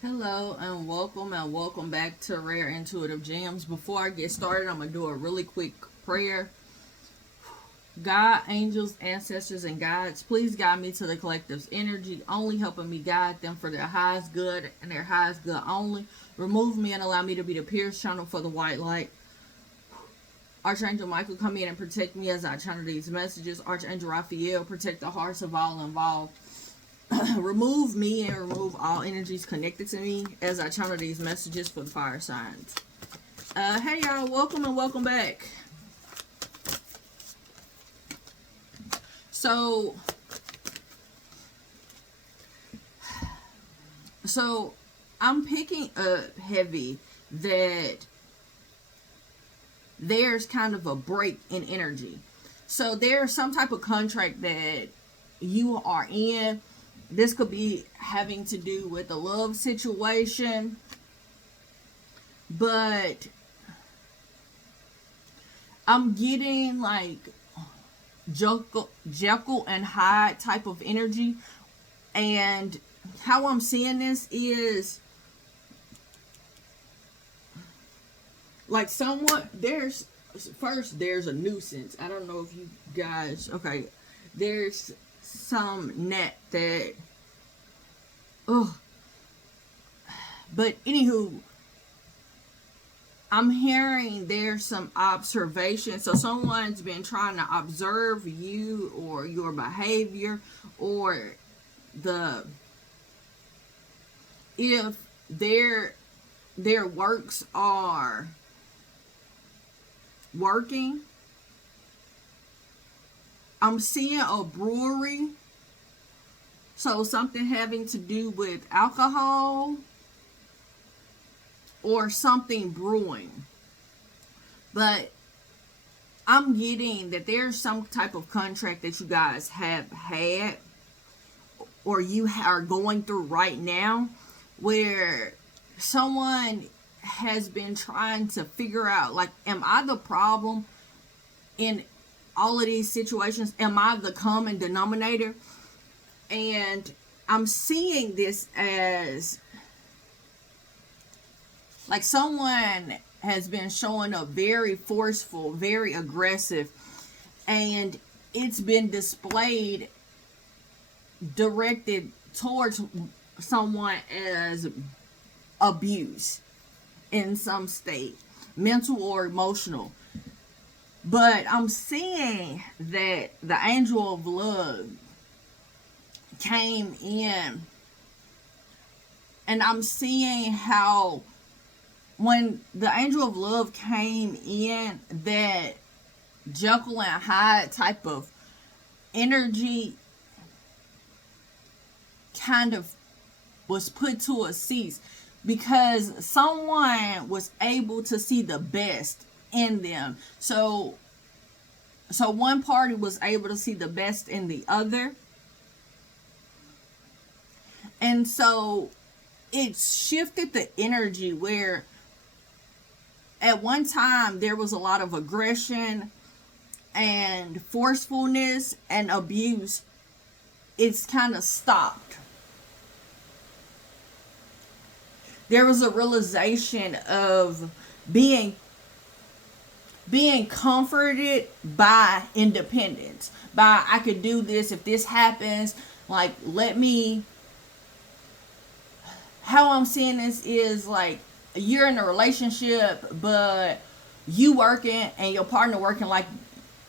Hello and welcome back to Rare Intuitive Gems. Before I get started, I'm going to do a really quick prayer. God, angels, ancestors, and guides, please guide me to the collective's energy, only helping me guide them for their highest good and their highest good only. Remove me and allow me to be the pierced channel for the white light. Archangel Michael, come in and protect me as I channel these messages. Archangel Raphael, protect the hearts of all involved. Remove me and remove all energies connected to me as I channel these messages for the fire signs. Hey y'all, welcome and welcome back. So I'm picking up heavy that there's kind of a break in energy. So there's some type of contract that you are in. This could be having to do with a love situation, but I'm getting like Jekyll and Hyde type of energy. And how I'm seeing this is like someone, there's a nuisance. I don't know if you guys, okay, there's some net that, but anywho, I'm hearing there's some observation. So someone's been trying to observe you or your behavior, or if their works are working. I'm seeing a brewery. So something having to do with alcohol or something brewing. But I'm getting that there's some type of contract that you guys have had or you are going through right now where someone has been trying to figure out, like, am I the problem in all of these situations? Am I the common denominator? And I'm seeing this as like someone has been showing up very forceful, very aggressive, and it's been displayed, directed towards someone as abuse in some state, mental or emotional. But I'm seeing that the angel of love came in, and I'm seeing how when the angel of love came in, that Jekyll and Hyde type of energy kind of was put to a cease, because someone was able to see the best in them. So one party was able to see the best in the other. And so it shifted the energy where at one time there was a lot of aggression and forcefulness and abuse. It's kind of stopped. There was a realization of being comforted by independence, by I could do this if this happens, like let me. How I'm seeing this is like you're in a relationship, but you working and your partner working, like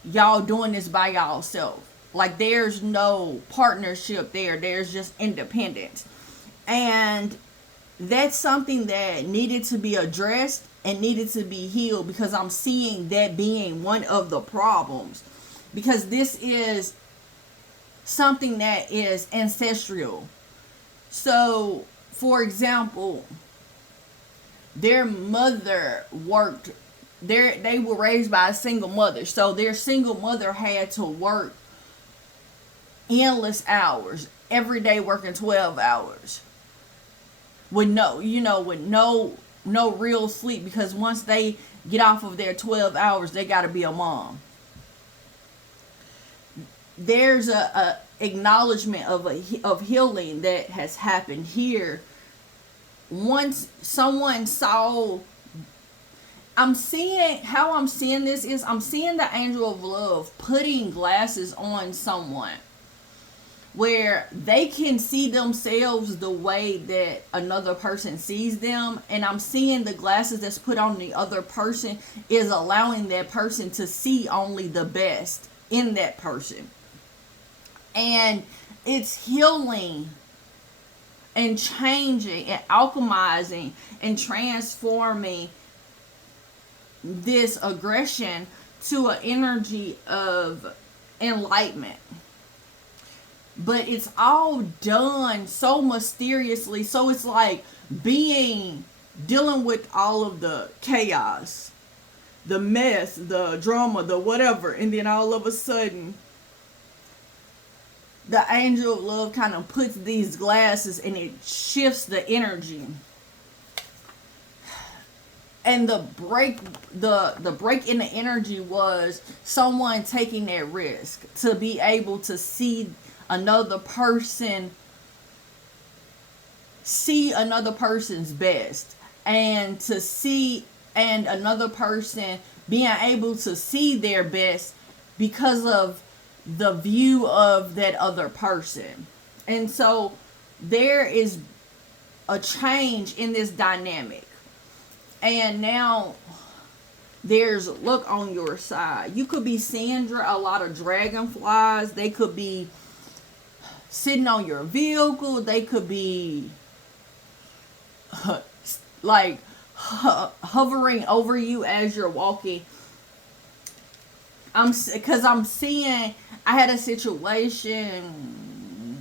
y'all doing this by y'allself. Like there's no partnership there. There's just independence. And that's something that needed to be addressed and needed to be healed, because I'm seeing that being one of the problems. Because this is something that is ancestral. So, for example, their mother worked, they were raised by a single mother. So their single mother had to work endless hours, every day working 12 hours. With no real sleep, because once they get off of their 12 hours, they got to be a mom. There's a acknowledgement of healing that has happened here once someone saw, I'm seeing, how I'm seeing this is, I'm seeing the angel of love putting glasses on someone where they can see themselves the way that another person sees them, and I'm seeing the glasses that's put on the other person is allowing that person to see only the best in that person. And it's healing and changing and alchemizing and transforming this aggression to an energy of enlightenment. But it's all done so mysteriously. So it's like dealing with all of the chaos, the mess, the drama, the whatever. And then all of a sudden, the angel of love kind of puts these glasses and it shifts the energy. And the break in the energy was someone taking that risk to be able to see another person's best, and to see, and another person being able to see their best because of the view of that other person. And so there is a change in this dynamic. And now there's luck on your side. You could be seeing a lot of dragonflies. They could be sitting on your vehicle. They could be like hovering over you as you're walking. Because I'm seeing, I had a situation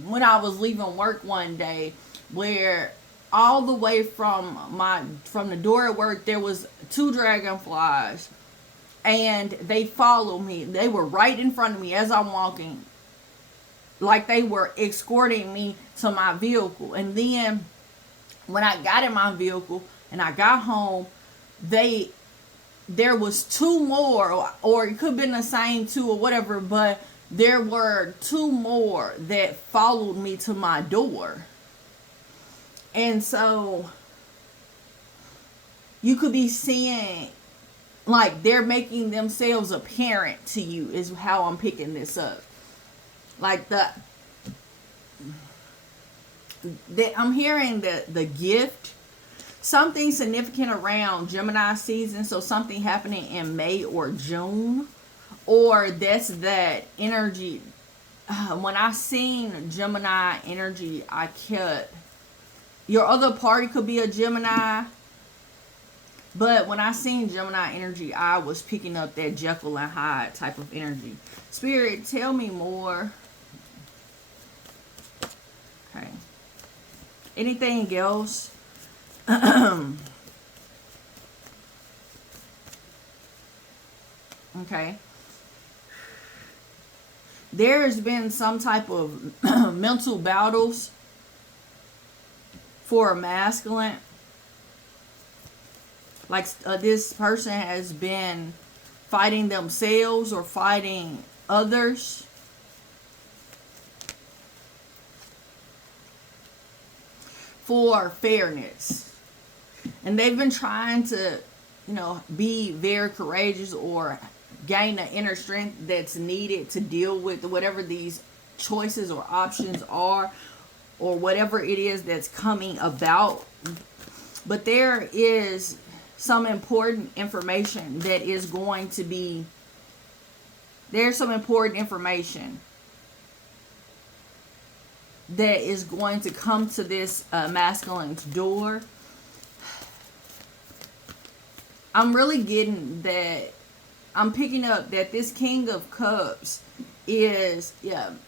when I was leaving work one day where all the way from the door at work, there was 2 dragonflies, and they followed me. They were right in front of me as I'm walking, like they were escorting me to my vehicle. And then when I got in my vehicle and I got home, there was 2 more, or it could have been the same 2 or whatever, but there were 2 more that followed me to my door. And so you could be seeing, like, they're making themselves apparent to you, is how I'm picking this up. Like I'm hearing the gift, something significant around Gemini season. So something happening in May or June, or that's that energy. When I seen Gemini energy, I kept, your other party could be a Gemini, but when I seen Gemini energy, I was picking up that Jekyll and Hyde type of energy. Spirit, tell me more. Okay. Anything else? Okay. There has been some type of mental battles for a masculine. Like this person has been fighting themselves or fighting others. For fairness. And they've been trying to, be very courageous or gain the inner strength that's needed to deal with whatever these choices or options are, or whatever it is that's coming about. But there is some important information that is going to be, there's some important information that is going to come to this masculine's door. I'm really getting that, I'm picking up that this King of Cups is,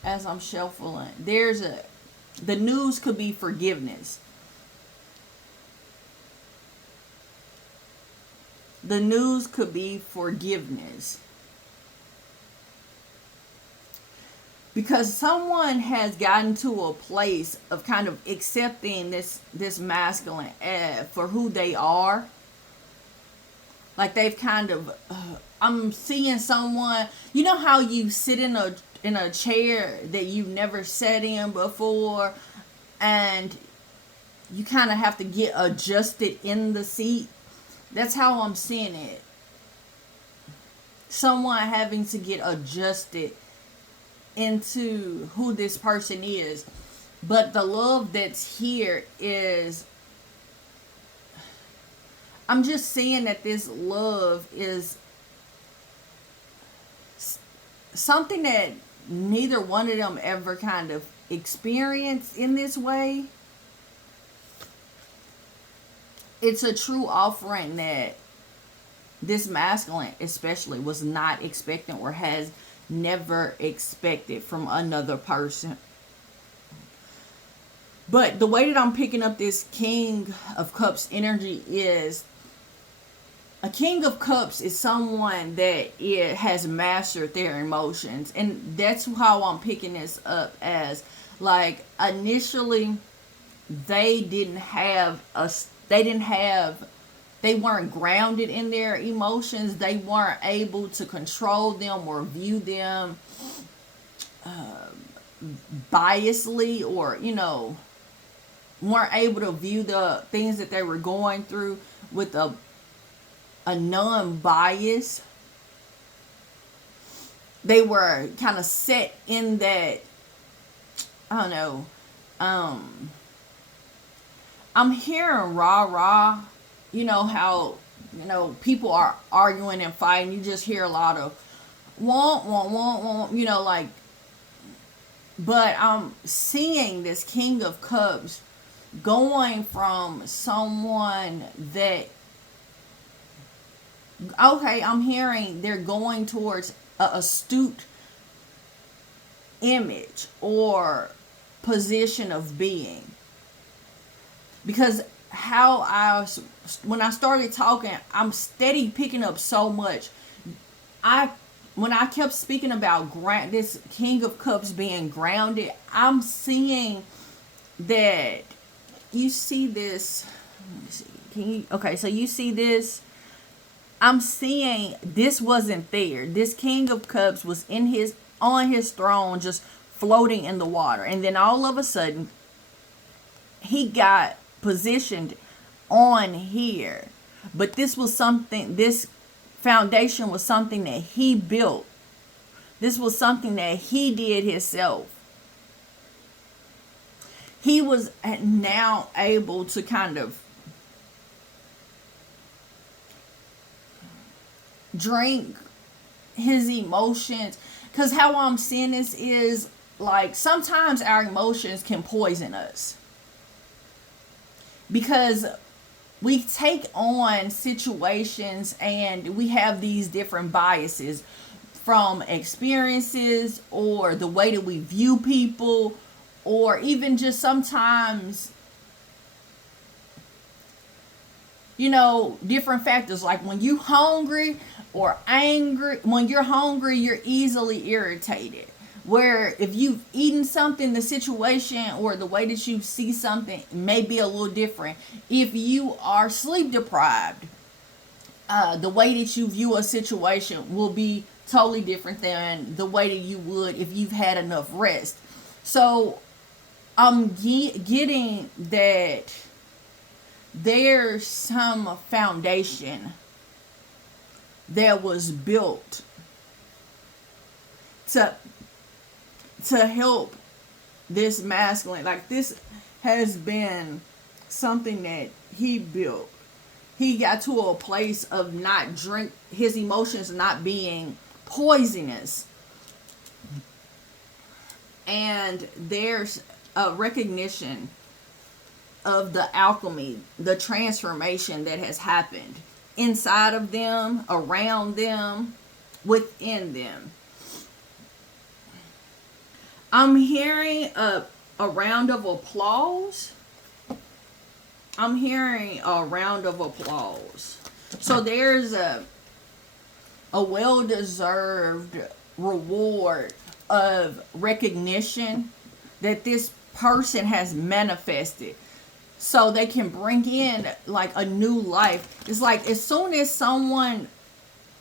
as I'm shuffling, the news could be forgiveness. The news could be forgiveness. Because someone has gotten to a place of kind of accepting this masculine for who they are. Like they've kind of, I'm seeing someone, you know how you sit in a chair that you've never sat in before, and you kind of have to get adjusted in the seat. That's how I'm seeing it. Someone having to get adjusted into who this person is. But the love that's here is, I'm just seeing that this love is something that neither one of them ever kind of experienced in this way. It's a true offering that this masculine especially was not expecting or has never expected from another person. But the way that I'm picking up this King of Cups energy is, a King of Cups is someone that has mastered their emotions. And that's how I'm picking this up as, like, initially they weren't grounded in their emotions. They weren't able to control them or view them biasly, or, weren't able to view the things that they were going through with a non-bias. They were kind of set in that, I don't know, I'm hearing rah-rah. You know how, people are arguing and fighting. You just hear a lot of want, like, but I'm seeing this King of Cups going from someone that, okay, I'm hearing they're going towards a astute image or position of being. Because when I started talking, I'm steady picking up so much. When I kept speaking about this King of Cups being grounded, I'm seeing that, you see this. Let me see. Okay, so you see this. I'm seeing this wasn't there. This King of Cups was on his throne, just floating in the water, and then all of a sudden, he got positioned on here. But this foundation was something that he built. This was something that he did himself. He was now able to kind of drink his emotions. Because how I'm seeing this is, like, sometimes our emotions can poison us. Because we take on situations and we have these different biases from experiences, or the way that we view people, or even just sometimes, different factors. Like when you're hungry or angry, when you're hungry, you're easily irritated. Where if you've eaten something, the situation or the way that you see something may be a little different. If you are sleep deprived, the way that you view a situation will be totally different than the way that you would if you've had enough rest. So I'm getting that there's some foundation that was built to help this masculine. Like, this has been something that he built. He got to a place of his emotions not being poisonous. And there's a recognition of the alchemy, the transformation that has happened inside of them, around them, within them. I'm hearing a round of applause. I'm hearing a round of applause. So there's a well-deserved reward of recognition that this person has manifested, so they can bring in like a new life. It's like as soon as someone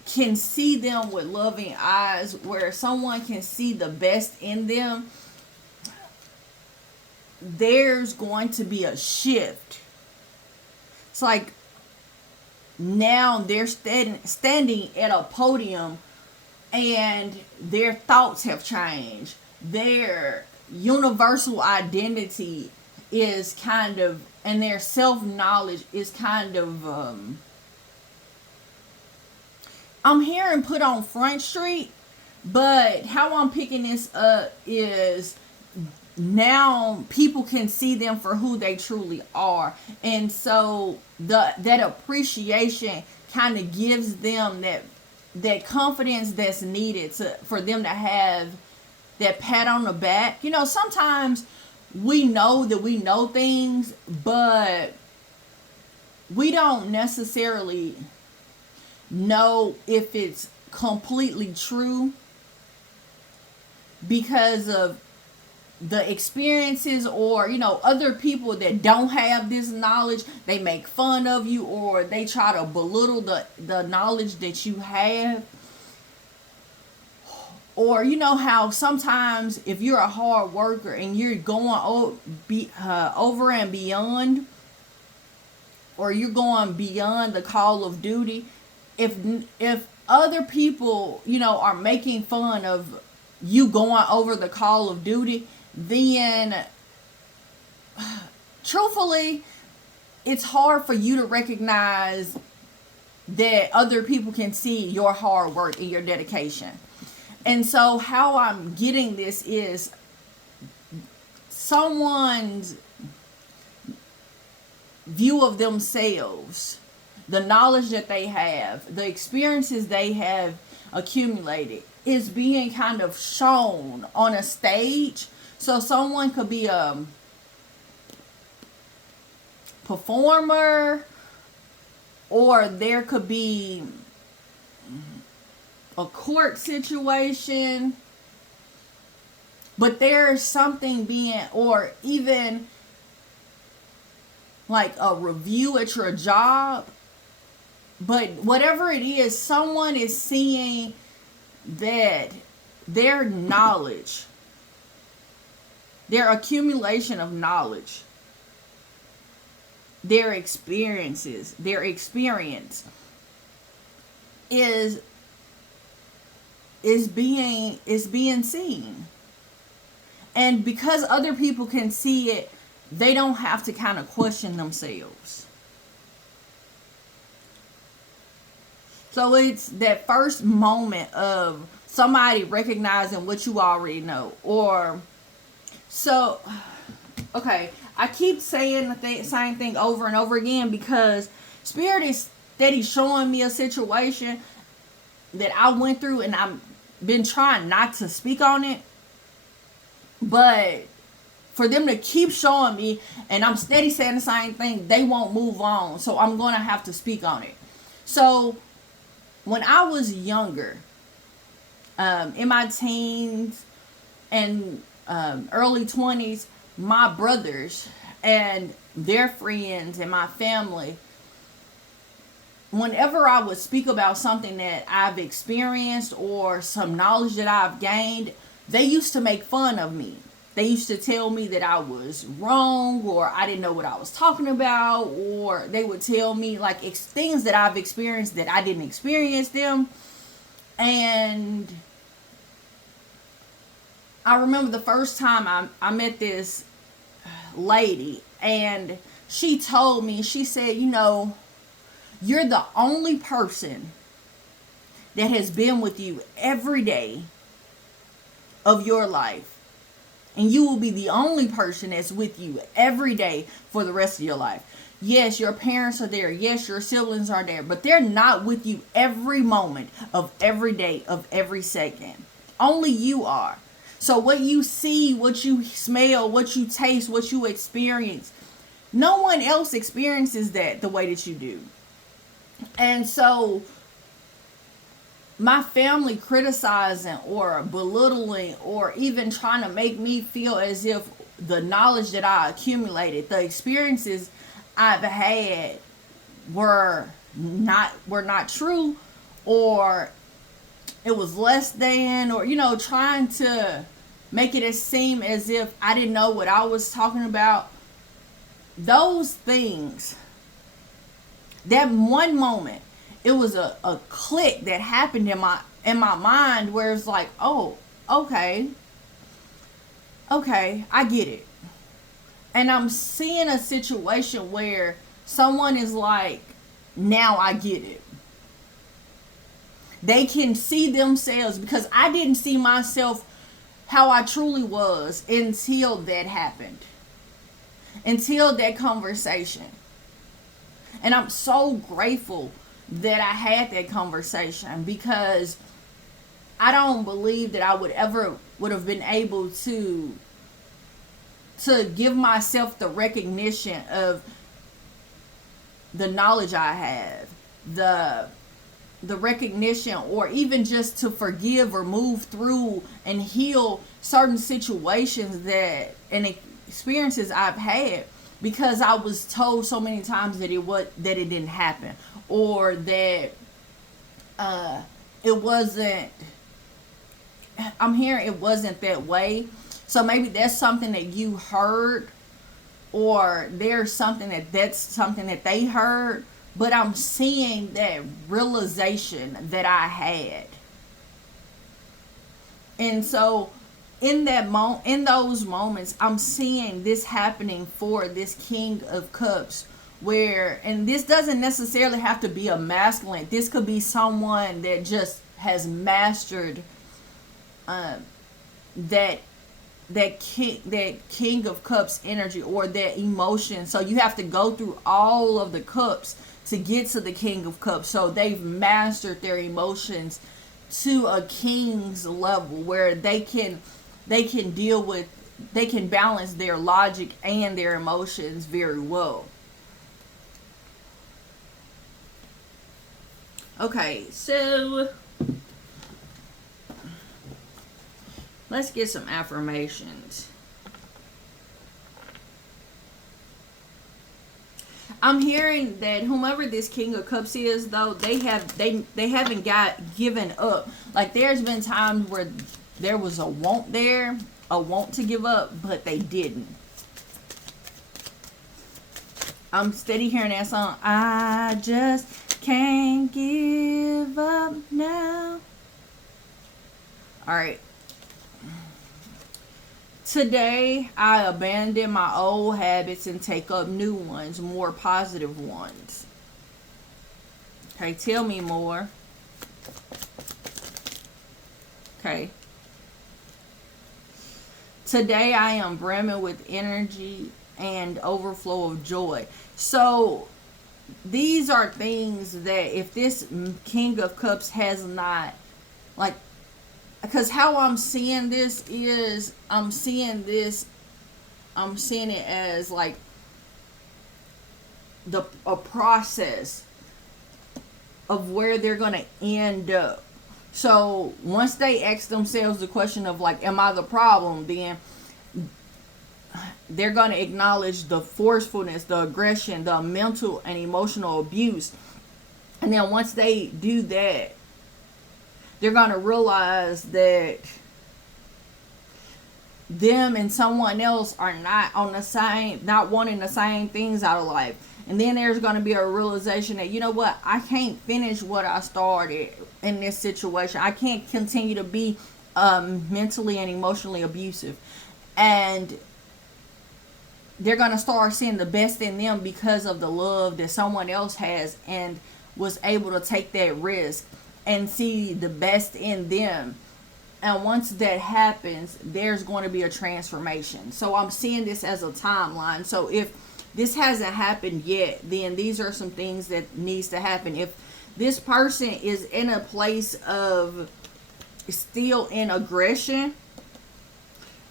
can see them with loving eyes, where someone can see the best in them, there's going to be a shift. It's like now they're standing at a podium and their thoughts have changed. Their universal identity is kind of, and their self-knowledge is kind of, I'm hearing put on Front Street, but how I'm picking this up is now people can see them for who they truly are, and so that appreciation kind of gives them that confidence that's needed for them to have that pat on the back. You know, sometimes we know that we know things, but we don't necessarily know if it's completely true because of the experiences, or other people that don't have this knowledge, they make fun of you, or they try to belittle the knowledge that you have. Or how sometimes if you're a hard worker and you're going over and beyond, or you're going beyond the call of duty, if other people are making fun of you going over the call of duty, then truthfully it's hard for you to recognize that other people can see your hard work and your dedication. And so how I'm getting this is someone's view of themselves, the knowledge that they have, the experiences they have accumulated is being kind of shown on a stage. So someone could be a performer, or there could be a court situation, but there's something being, or even like a review at your job, but whatever it is, someone is seeing that their knowledge, their accumulation of knowledge, their experiences, their experience is being seen. And because other people can see it, they don't have to kind of question themselves. So it's that first moment of somebody recognizing what you already know. Or so, okay, I keep saying the same thing over and over again because Spirit is steady showing me a situation that I went through, and I've been trying not to speak on it, but for them to keep showing me, and I'm steady saying the same thing, they won't move on. So I'm going to have to speak on it. So when I was younger, in my teens and early 20s, my brothers and their friends and my family, whenever I would speak about something that I've experienced or some knowledge that I've gained, they used to make fun of me. They used to tell me that I was wrong, or I didn't know what I was talking about, or they would tell me like things that I've experienced that I didn't experience them. And I remember the first time I met this lady, and she told me, she said, you're the only person that has been with you every day of your life. And you will be the only person that's with you every day for the rest of your life. Yes, your parents are there. Yes, your siblings are there. But they're not with you every moment of every day of every second. Only you are. So what you see, what you smell, what you taste, what you experience, no one else experiences that the way that you do. And so my family criticizing or belittling or even trying to make me feel as if the knowledge that I accumulated, the experiences I've had were not true, or it was less than, or trying to make it seem as if I didn't know what I was talking about. Those things, that one moment, it was a click that happened in my mind where it's like, oh, okay, I get it. And I'm seeing a situation where someone is like, now I get it. They can see themselves, because I didn't see myself how I truly was until that happened, until that conversation. And I'm so grateful that I had that conversation, because I don't believe that I would have been able to give myself the recognition of the knowledge I have, the recognition, or even just to forgive or move through and heal certain situations that and experiences I've had, because I was told so many times that it didn't happen, or that it wasn't. I'm hearing it wasn't that way. So maybe that's something that you heard, or there's something that's something that they heard. But I'm seeing that realization that I had. And so in those moments, I'm seeing this happening for this King of Cups, where, and this doesn't necessarily have to be a masculine. This could be someone that just has mastered that King of Cups energy, or that emotion. So you have to go through all of the cups to get to the King of Cups. So they've mastered their emotions to a king's level, where they can balance their logic and their emotions very well. Okay, so let's get some affirmations. I'm hearing that whomever this King of Cups is, though, they haven't given up. Like, there's been times where there was a want to give up, but they didn't. I'm steady hearing that song. I just can't give up now. All right. Today, I abandon my old habits and take up new ones, more positive ones. Okay, tell me more. Okay. Today, I am brimming with energy and overflow of joy. So, these are things that if this King of Cups has not, like, because how I'm seeing this is, I'm seeing it as like a process of where they're going to end up. So once they ask themselves the question of like, am I the problem? Then they're going to acknowledge the forcefulness, the aggression, the mental and emotional abuse. And then once they do that, they're going to realize that them and someone else are not on the same, not wanting the same things out of life. And then there's going to be a realization that, you know what, I can't finish what I started in this situation. I can't continue to be mentally and emotionally abusive. And they're going to start seeing the best in them because of the love that someone else has and was able to take that risk and see the best in them. And once that happens, there's going to be a transformation. So I'm seeing this as a timeline. So if this hasn't happened yet, then these are some things that needs to happen. If this person is in a place of still in aggression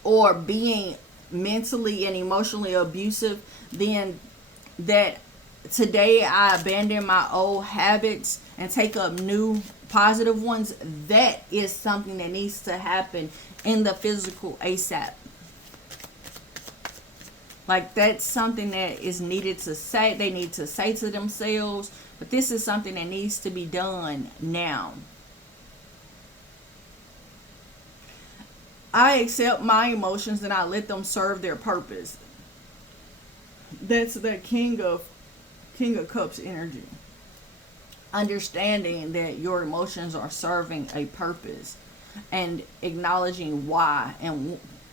or being mentally and emotionally abusive, then that today I abandon my old habits and take up new positive ones. That is something that needs to happen in the physical ASAP. Like, that's something that is needed to say. They need to say to themselves, but this is something that needs to be done now. I accept my emotions and I let them serve their purpose. That's the King of Cups energy. Understanding that your emotions are serving a purpose and acknowledging why,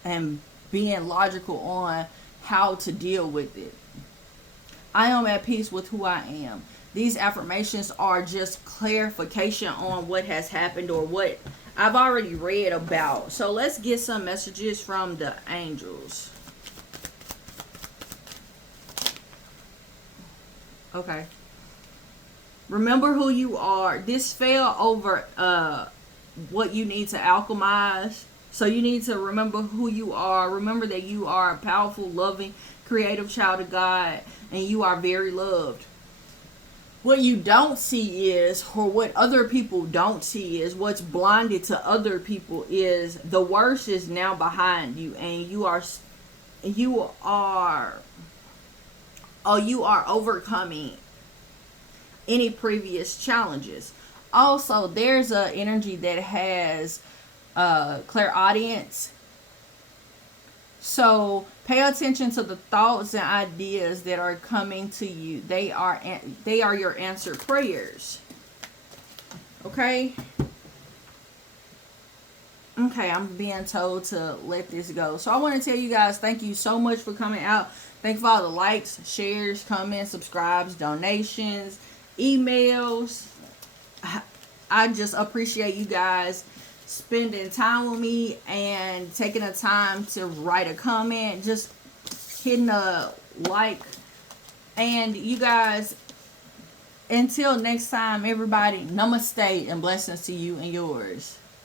and being logical on how to deal with it. I am at peace with who I am. These affirmations are just clarification on what has happened or what I've already read about. So let's get some messages from the angels. Okay. Remember who you are. This fell over what you need to alchemize. So you need to remember who you are. Remember that you are a powerful, loving, creative child of God, and you are very loved. What you don't see is, or what other people don't see is, what's blinded to other people is the worst is now behind you, and you are overcoming any previous challenges. Also, there's a energy that has clairaudience. So pay attention to the thoughts and ideas that are coming to you. They are your answered prayers. Okay. Okay, I'm being told to let this go. So I want to tell you guys, thank you so much for coming out. Thank you for all the likes, shares, comments, subscribes, donations, emails. I just appreciate you guys spending time with me and taking the time to write a comment, just hitting a like. And you guys, until next time, everybody, namaste and blessings to you and yours.